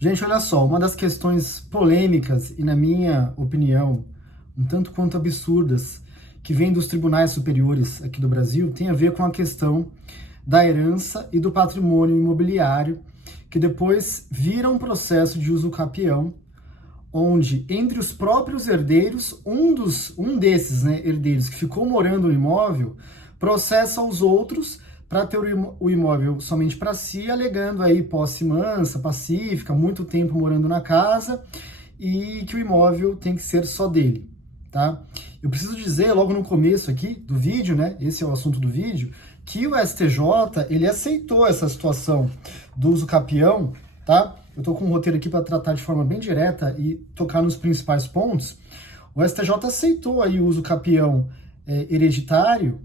Gente, olha só, uma das questões polêmicas e, na minha opinião, um tanto quanto absurdas, que vem dos tribunais superiores aqui do Brasil, tem a ver com a questão da herança e do patrimônio imobiliário, que depois vira um processo de uso capião, onde entre os próprios herdeiros, um desses, né, herdeiros que ficou morando no imóvel, processa os outros para ter o imóvel somente para si, alegando aí posse mansa, pacífica, muito tempo morando na casa e que o imóvel tem que ser só dele, tá? Eu preciso dizer logo no começo aqui do vídeo, né, esse é o assunto do vídeo, que o STJ, ele aceitou essa situação do uso capião, tá? Eu tô com um roteiro aqui para tratar de forma bem direta e tocar nos principais pontos. O STJ aceitou aí o uso capião hereditário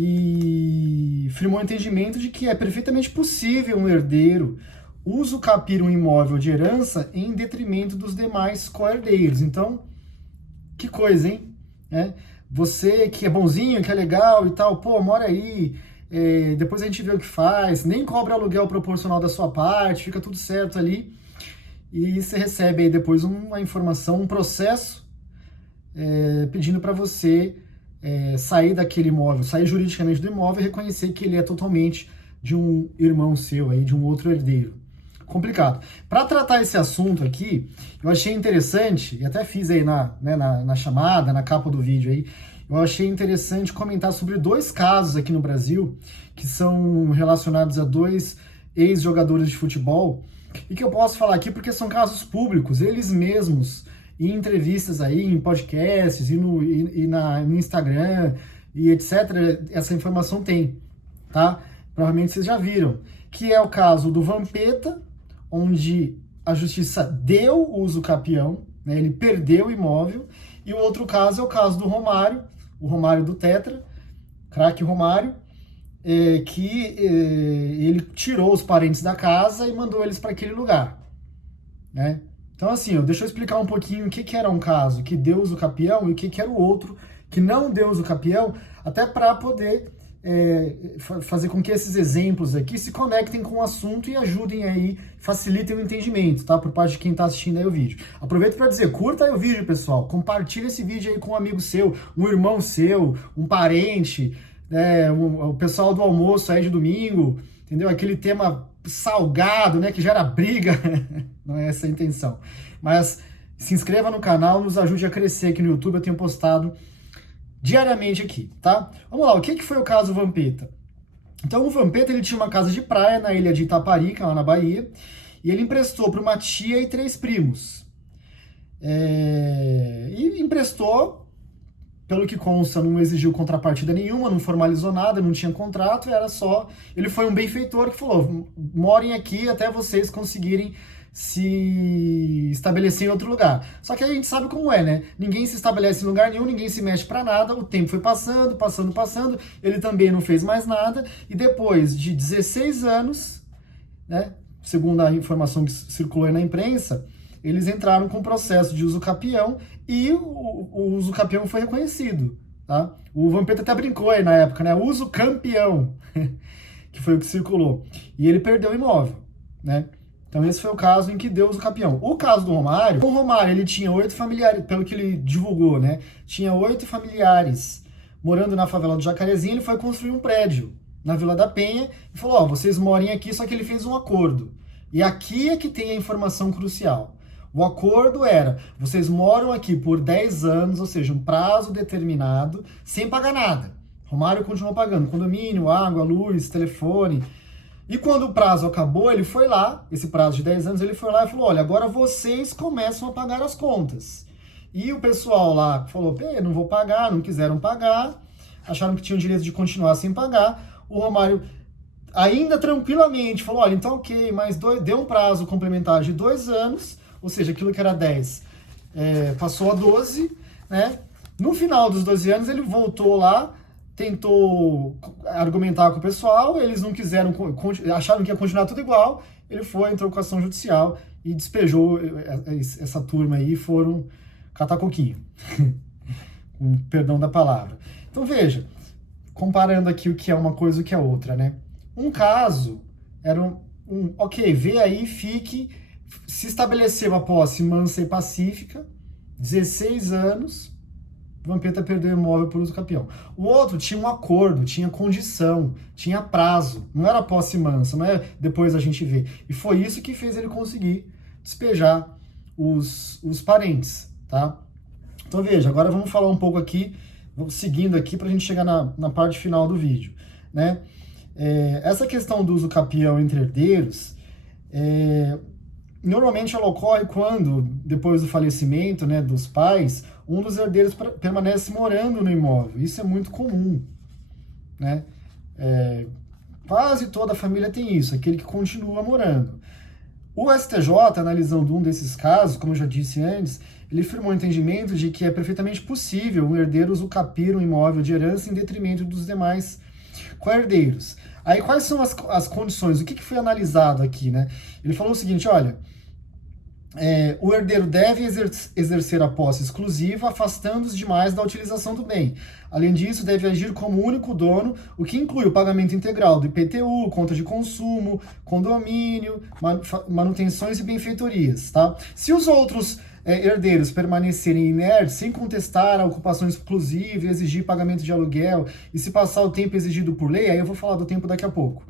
e firmou o entendimento de que é perfeitamente possível um herdeiro usucapir um imóvel de herança em detrimento dos demais co-herdeiros. Então, que coisa, hein? Você que é bonzinho, que é legal e tal, pô, mora aí, depois a gente vê o que faz, nem cobra aluguel proporcional da sua parte, fica tudo certo ali, e você recebe aí depois uma informação, um processo pedindo para você sair daquele imóvel, sair juridicamente do imóvel e reconhecer que ele é totalmente de um irmão seu, aí, de um outro herdeiro. Complicado. Para tratar esse assunto aqui, eu achei interessante, e até fiz aí na chamada, na capa do vídeo aí, eu achei interessante comentar sobre dois casos aqui no Brasil, que são relacionados a dois ex-jogadores de futebol, e que eu posso falar aqui porque são casos públicos, eles mesmos em entrevistas aí, em podcasts, no Instagram, e etc., essa informação tem, tá? Provavelmente vocês já viram. Que é o caso do Vampeta, onde a justiça deu o uso capião, né, ele perdeu o imóvel, e o outro caso é o caso do Romário, o Romário do Tetra, craque Romário, ele tirou os parentes da casa e mandou eles para aquele lugar, né? Então, assim, deixa eu explicar um pouquinho o que era um caso que deu uso capião e o que era o outro que não deu uso capião, até para poder fazer com que esses exemplos aqui se conectem com o assunto e ajudem aí, facilitem o entendimento, tá? Por parte de quem está assistindo aí o vídeo. Aproveito para dizer, curta aí o vídeo, pessoal. Compartilha esse vídeo aí com um amigo seu, um irmão seu, um parente, o pessoal do almoço aí de domingo, entendeu? Aquele tema salgado, né, que gera briga. Não é essa a intenção. Mas se inscreva no canal, nos ajude a crescer aqui no YouTube. Eu tenho postado diariamente aqui, tá? Vamos lá, o que foi o caso Vampeta? Então, o Vampeta, ele tinha uma casa de praia na ilha de Itaparica, lá na Bahia, e ele emprestou para uma tia e 3 primos. E emprestou, pelo que consta, não exigiu contrapartida nenhuma, não formalizou nada, não tinha contrato, era só... Ele foi um benfeitor que falou, morem aqui até vocês conseguirem se estabelecer em outro lugar. Só que a gente sabe como é, né? Ninguém se estabelece em lugar nenhum, ninguém se mexe pra nada, o tempo foi passando, ele também não fez mais nada, e depois de 16 anos, né, segundo a informação que circulou aí na imprensa, eles entraram com processo de uso capião e o uso capião foi reconhecido, tá? O Vampeta até brincou aí na época, né? Uso campeão, que foi o que circulou. E ele perdeu o imóvel, né? Então esse foi o caso em que deu uso capião. O caso do Romário, o Romário ele tinha 8 familiares, pelo que ele divulgou, né? Tinha 8 familiares morando na favela do Jacarezinho, ele foi construir um prédio na Vila da Penha e falou, vocês morem aqui, só que ele fez um acordo. E aqui é que tem a informação crucial. O acordo era, vocês moram aqui por 10 anos, ou seja, um prazo determinado, sem pagar nada. Romário continuou pagando condomínio, água, luz, telefone. E quando o prazo acabou, ele foi lá, esse prazo de 10 anos, ele foi lá e falou, olha, agora vocês começam a pagar as contas. E o pessoal lá falou, não vou pagar, não quiseram pagar, acharam que tinham direito de continuar sem pagar. O Romário, ainda tranquilamente, falou, olha, então ok, mais deu um prazo complementar de 2 anos, ou seja, aquilo que era 10 passou a 12, né? No final dos 12 anos, ele voltou lá, tentou argumentar com o pessoal, eles não quiseram, acharam que ia continuar tudo igual, ele foi, entrou com ação judicial e despejou essa turma aí e foram catar coquinho, com perdão da palavra. Então veja, comparando aqui o que é uma coisa e o que é outra, né? Um caso era ok, vê aí, fique, Se estabeleceu a posse mansa e pacífica, 16 anos, Vampeta perdeu o imóvel por uso capião. O outro tinha um acordo, tinha condição, tinha prazo, não era posse mansa, não é depois a gente vê. E foi isso que fez ele conseguir despejar os parentes, tá? Então veja, agora vamos falar um pouco aqui, vamos seguindo aqui para a gente chegar na parte final do vídeo, né? Essa questão do uso capião entre herdeiros, normalmente ela ocorre quando, depois do falecimento, né, dos pais, um dos herdeiros permanece morando no imóvel. Isso é muito comum, né? Quase toda a família tem isso, aquele que continua morando. O STJ, analisando um desses casos, como eu já disse antes, ele firmou o entendimento de que é perfeitamente possível um herdeiro usucapir um imóvel de herança em detrimento dos demais co-herdeiros. Aí quais são as condições? O que foi analisado aqui, né? Ele falou o seguinte, olha, o herdeiro deve exercer a posse exclusiva, afastando os demais da utilização do bem. Além disso, deve agir como único dono, o que inclui o pagamento integral do IPTU, conta de consumo, condomínio, manutenções e benfeitorias. Tá? Se os outros herdeiros permanecerem inertes, sem contestar a ocupação exclusiva e exigir pagamento de aluguel, e se passar o tempo exigido por lei, aí eu vou falar do tempo daqui a pouco,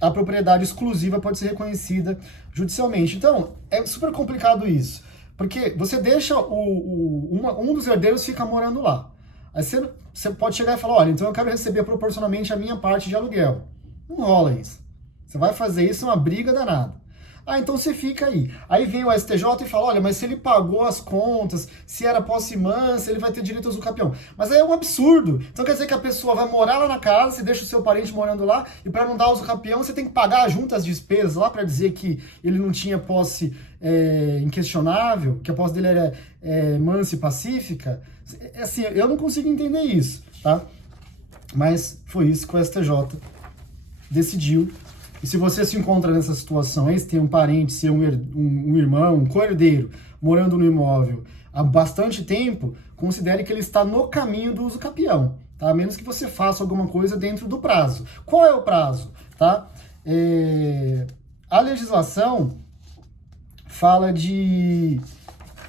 a propriedade exclusiva pode ser reconhecida judicialmente. Então, é super complicado isso, porque você deixa um dos herdeiros fica morando lá. Aí você pode chegar e falar, olha, então eu quero receber proporcionalmente a minha parte de aluguel. Não rola isso. Você vai fazer isso, é uma briga danada. Então você fica aí. Aí vem o STJ e fala, olha, mas se ele pagou as contas, se era posse mansa, ele vai ter direito ao usucapião. Mas aí é um absurdo. Então quer dizer que a pessoa vai morar lá na casa, você deixa o seu parente morando lá, e para não dar o usucapião, você tem que pagar junto as despesas lá para dizer que ele não tinha posse inquestionável, que a posse dele era mansa e pacífica. Assim, eu não consigo entender isso, tá? Mas foi isso que o STJ decidiu. E se você se encontra nessa situação, aí você tem um parente, seu um irmão, um co-herdeiro, morando no imóvel há bastante tempo, considere que ele está no caminho do usucapião, tá? A menos que você faça alguma coisa dentro do prazo. Qual é o prazo? Tá? A legislação fala de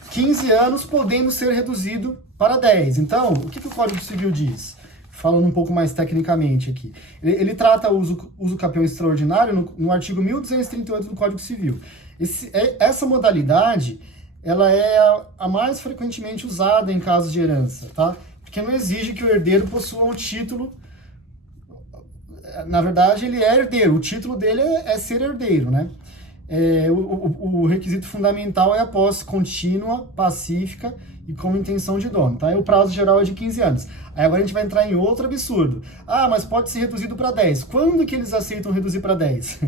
15 anos podendo ser reduzido para 10. Então, o que o Código Civil diz? Falando um pouco mais tecnicamente aqui. Ele trata o uso capião extraordinário no artigo 1238 do Código Civil. Essa modalidade, ela é a mais frequentemente usada em casos de herança, tá? Porque não exige que o herdeiro possua um título. Na verdade, ele é herdeiro. O título dele é ser herdeiro, né? O requisito fundamental é a posse contínua, pacífica e com intenção de dono, tá? E o prazo geral é de 15 anos. Aí agora a gente vai entrar em outro absurdo. Mas pode ser reduzido para 10. Quando que eles aceitam reduzir para 10?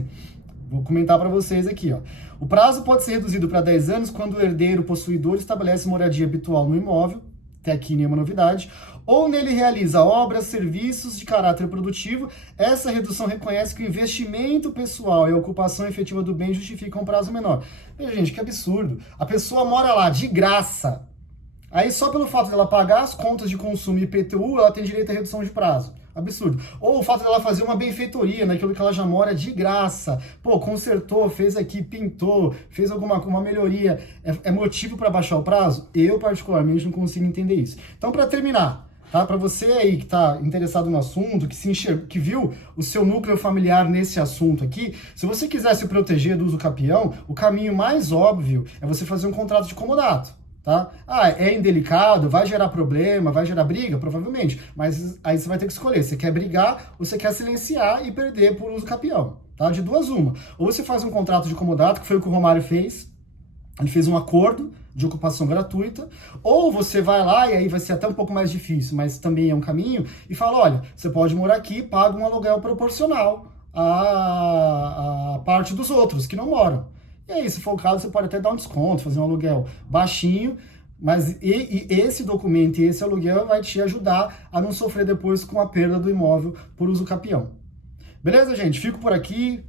Vou comentar para vocês aqui, ó. O prazo pode ser reduzido para 10 anos quando o herdeiro possuidor estabelece moradia habitual no imóvel, até aqui nenhuma novidade, ou nele realiza obras, serviços de caráter produtivo. Essa redução reconhece que o investimento pessoal e a ocupação efetiva do bem justificam um prazo menor. Veja, gente, que absurdo. A pessoa mora lá de graça. Aí só pelo fato dela pagar as contas de consumo e IPTU, ela tem direito à redução de prazo. Absurdo. Ou o fato dela fazer uma benfeitoria naquilo que ela já mora de graça. Pô, consertou, fez aqui, pintou, fez uma melhoria. É motivo para baixar o prazo? Eu, particularmente, não consigo entender isso. Então, para terminar, tá? Para você aí que está interessado no assunto, que viu o seu núcleo familiar nesse assunto aqui, se você quiser se proteger do uso capião, o caminho mais óbvio é você fazer um contrato de comodato. Tá? É indelicado, vai gerar problema, vai gerar briga? Provavelmente. Mas aí você vai ter que escolher. Você quer brigar ou você quer silenciar e perder por uso capião? Tá? De duas uma. Ou você faz um contrato de comodato, que foi o que o Romário fez. Ele fez um acordo de ocupação gratuita. Ou você vai lá, e aí vai ser até um pouco mais difícil, mas também é um caminho, e fala, olha, você pode morar aqui e paga um aluguel proporcional à parte dos outros que não moram. E aí, se for o caso, você pode até dar um desconto, fazer um aluguel baixinho, mas esse documento e esse aluguel vai te ajudar a não sofrer depois com a perda do imóvel por uso capião. Beleza, gente? Fico por aqui,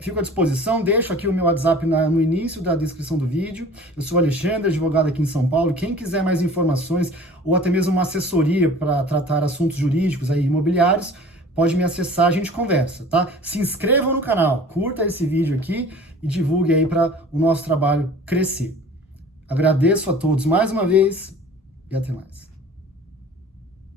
fico à disposição, deixo aqui o meu WhatsApp no início da descrição do vídeo. Eu sou Alexandre, advogado aqui em São Paulo. Quem quiser mais informações ou até mesmo uma assessoria para tratar assuntos jurídicos aí, imobiliários, pode me acessar, a gente conversa, tá? Se inscrevam no canal, curta esse vídeo aqui e divulgue aí para o nosso trabalho crescer. Agradeço a todos mais uma vez e até mais.